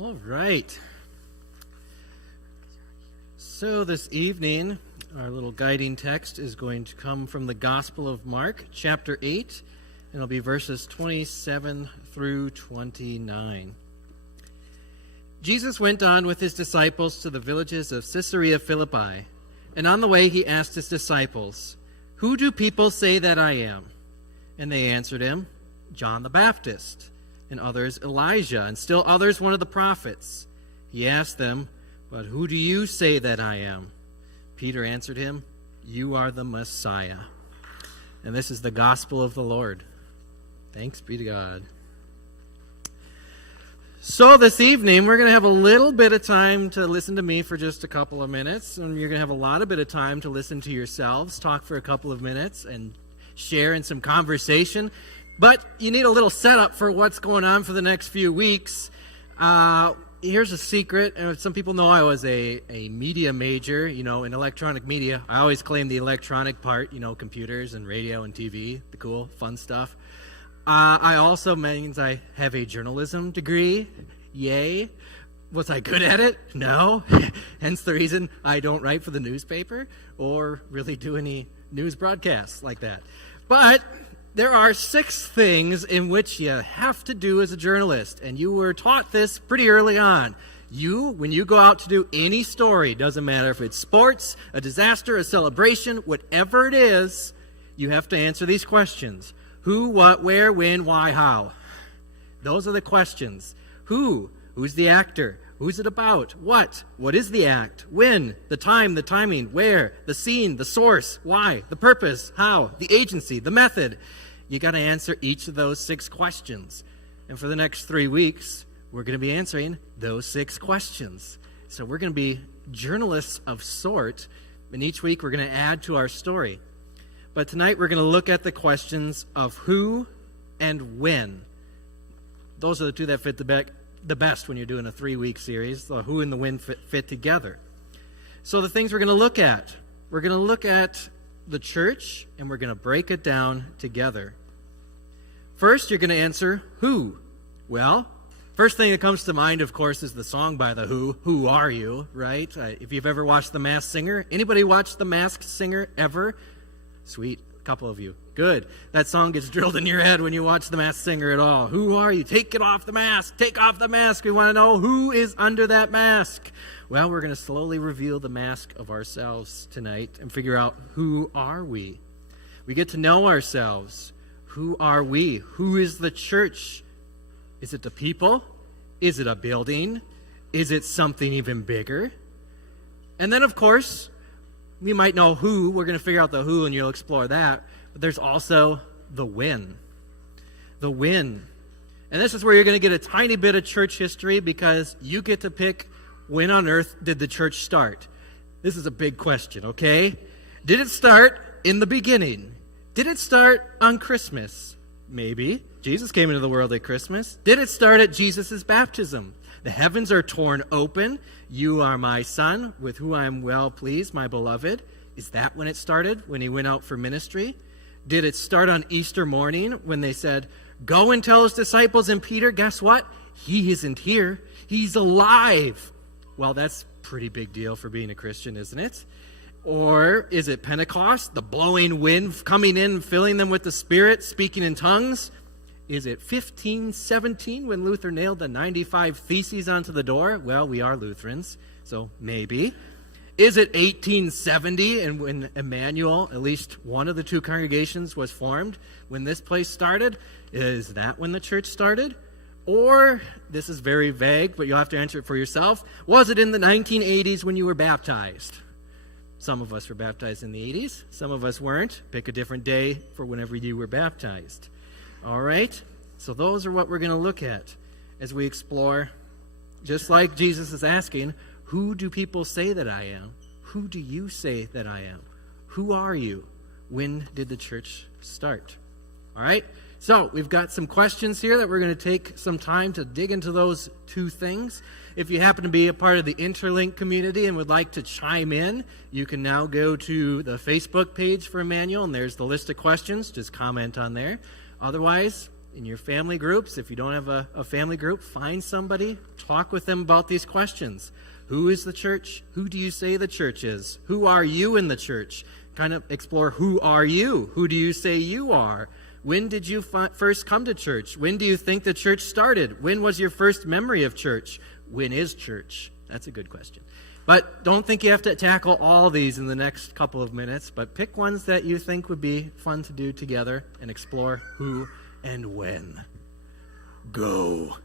All right. So this evening, our little guiding text is going to come from the Gospel of Mark, chapter 8, and it'll be verses 27 through 29. Jesus went on with his disciples to the villages of Caesarea Philippi, and on the way he asked his disciples, "Who do people say that I am?" And they answered him, "John the Baptist, and others Elijah, and still others one of the prophets." He asked them, "But who do you say that I am?" Peter answered him, "You are the Messiah." And this is the gospel of the Lord. Thanks be to God. So this evening, we're going to have a little bit of time to listen to me for just a couple of minutes, and you're going to have a lot of bit of time to listen to yourselves, talk for a couple of minutes, and share in some conversation. But you need a little setup for what's going on for the next few weeks. Here's a secret. Some people know I was a media major, in electronic media. I always claim the electronic part, computers and radio and TV, the cool, fun stuff. I also means I have a journalism degree. Yay. Was I good at it? No. Hence the reason I don't write for the newspaper or really do any news broadcasts like that. But there are 6 things in which you have to do as a journalist, and you were taught this pretty early on. When you go out to do any story, doesn't matter if it's sports, a disaster, a celebration, whatever it is, you have to answer these questions. Who, what, where, when, why, how. Those are the questions. Who? Who's the actor? Who's it about? What? What is the act? When? The time, the timing, where? The scene, the source, why? The purpose, how? The agency, the method. You got to answer each of those 6 questions. And for the next 3 weeks, we're going to be answering those 6 questions. So we're going to be journalists of sort, and each week we're going to add to our story. But tonight we're going to look at the questions of who and when. Those are the 2 that fit the best when you're doing a 3-week series. The who and the when fit together. So the things we're going to look at. We're going to look at the church, and we're going to break it down together. First, you're going to answer who. Well, first thing that comes to mind, of course, is the song by The Who, Who Are You, right? If you've ever watched The Masked Singer. Anybody watched The Masked Singer ever? Sweet, a couple of you. Good. That song gets drilled in your head when you watch The Masked Singer at all. Who are you? Take it off the mask. Take off the mask. We want to know who is under that mask. Well, we're going to slowly reveal the mask of ourselves tonight and figure out who are we. We get to know ourselves. Who are we? Who is the church? Is it the people? Is it a building? Is it something even bigger? And then, of course, we might know who. We're going to figure out the who, and you'll explore that. But there's also the when. The when. And this is where you're going to get a tiny bit of church history, because you get to pick when on earth did the church start. This is a big question, okay? Did it start in the beginning? Did it start on Christmas? Maybe. Jesus came into the world at Christmas. Did it start at Jesus' baptism? The heavens are torn open. You are my son, with whom I am well pleased, my beloved. Is that when it started, when he went out for ministry? Did it start on Easter morning when they said, "Go and tell his disciples," and Peter, guess what? He isn't here. He's alive. Well, that's a pretty big deal for being a Christian, isn't it? Or is it Pentecost, the blowing wind coming in, filling them with the Spirit, speaking in tongues? Is it 1517 when Luther nailed the 95 Theses onto the door? Well, we are Lutherans, so maybe. Is it 1870 and when Emmanuel, at least one of the 2 congregations, was formed? When this place started? Is that when the church started? Or, this is very vague, but you'll have to answer it for yourself. Was it in the 1980s when you were baptized? Some of us were baptized in the 80s. Some of us weren't. Pick a different day for whenever you were baptized. All right? So those are what we're going to look at as we explore, just like Jesus is asking, who do people say that I am? Who do you say that I am? Who are you? When did the church start? All right? So we've got some questions here that we're going to take some time to dig into those 2 things. If you happen to be a part of the Interlink community and would like to chime in, you can now go to the Facebook page for Emmanuel, and there's the list of questions. Just comment on there. Otherwise, in your family groups. If you don't have a family group, find somebody, talk with them about these questions. Who is the church? Who do you say the church is? Who are you in the church? Kind of explore, who are you? Who do you say you are? When did you first come to church? When do you think the church started? When was your first memory of church? When is church? That's a good question. But don't think you have to tackle all these in the next couple of minutes, but pick ones that you think would be fun to do together and explore who and when. Go.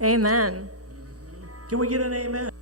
Amen. Can we get an amen?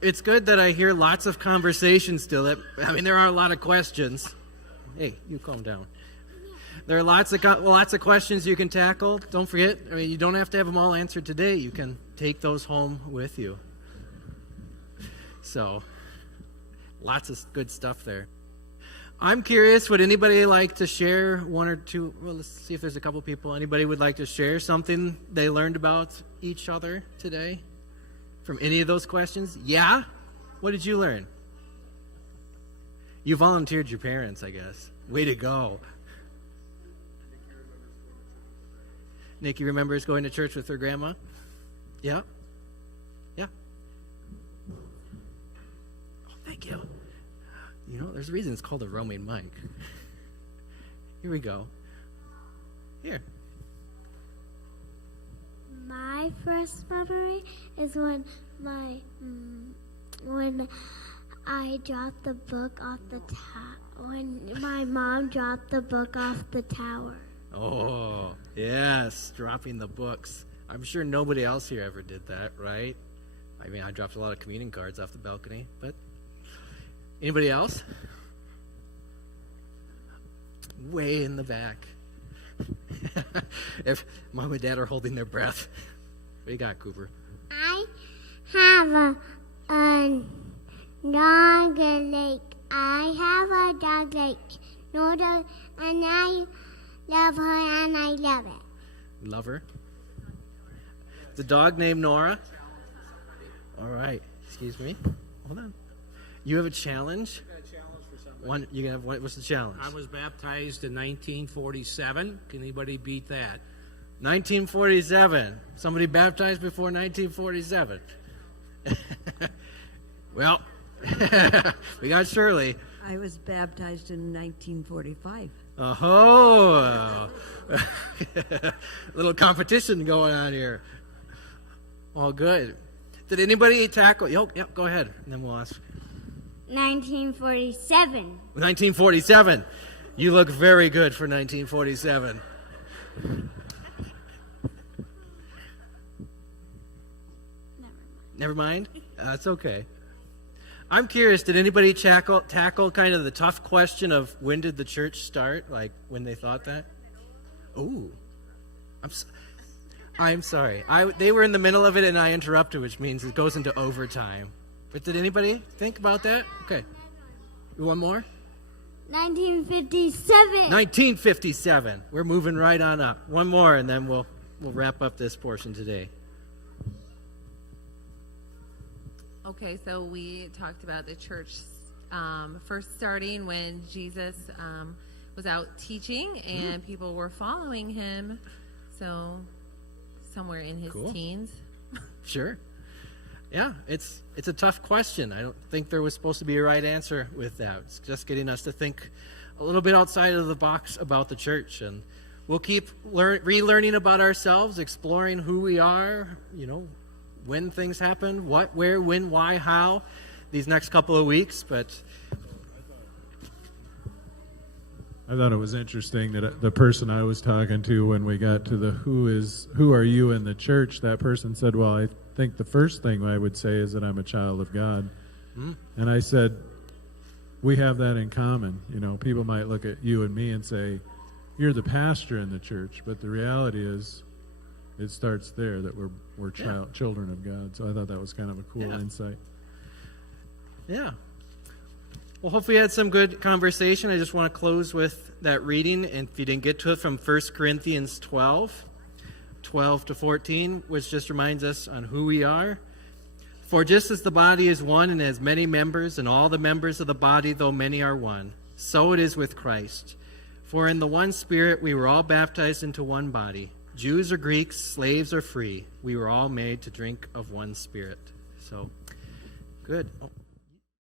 it's good that I hear lots of conversation still. There are a lot of questions. Hey, you calm down. There are lots of questions you can tackle. Don't forget, you don't have to have them all answered today. You can take those home with you. So, lots of good stuff there. I'm curious, would anybody like to share one or two? Well, let's see if there's a couple people. Anybody would like to share something they learned about each other today from any of those questions? Yeah? What did you learn? You volunteered your parents, I guess. Way to go. Nikki remembers going to church with her grandma? Yeah? Yeah? Oh, thank you. There's a reason it's called a roaming mic. Here we go. Here. My first memory is when I dropped the book off the when my mom dropped the book off the tower. Oh, yes, dropping the books. I'm sure nobody else here ever did that, right? I dropped a lot of communion cards off the balcony, but anybody else? Way in the back. If Mom and Dad are holding their breath. What do you got, Cooper? I have a dog lake. I have a dog lake. No dog, and I love her and I love it. Love her? The dog named Nora? All right. Excuse me. Hold on. You have a challenge? I got a challenge for somebody. What's the challenge? I was baptized in 1947. Can anybody beat that? 1947. Somebody baptized before 1947. Well, we got Shirley. I was baptized in 1945. Oh, a little competition going on here. All good. Did anybody tackle? Yep, go ahead, and then we'll ask. 1947. 1947. You look very good for 1947. Never mind? That's okay. I'm curious, did anybody tackle kind of the tough question of when did the church start? Like when they thought that? Ooh. I'm sorry. They were in the middle of it and I interrupted, which means it goes into overtime. But did anybody think about that? Okay. One more? 1957. 1957. We're moving right on up. One more and then we'll wrap up this portion today. Okay, so we talked about the church first starting when Jesus was out teaching and people were following him. So somewhere in his teens. Sure. Yeah, it's a tough question. I don't think there was supposed to be a right answer with that. It's just getting us to think a little bit outside of the box about the church. And we'll keep relearning about ourselves, exploring who we are, when things happen, what, where, when, why, how, these next couple of weeks. But I thought it was interesting that the person I was talking to when we got to the who are you in the church, that person said, well, I think the first thing I would say is that I'm a child of God. And I said, we have that in common. People might look at you and me and say, you're the pastor in the church, but the reality is it starts there, that we're children of God. So I thought that was kind of a cool insight. Yeah. Well, hopefully you had some good conversation. I just want to close with that reading. And if you didn't get to it, from 1 Corinthians 12 to 14, which just reminds us on who we are. For just as the body is one and has many members, and all the members of the body, though many, are one, so it is with Christ. For in the one Spirit we were all baptized into one body, Jews or Greeks, slaves or free, we were all made to drink of one Spirit. So, good. Oh.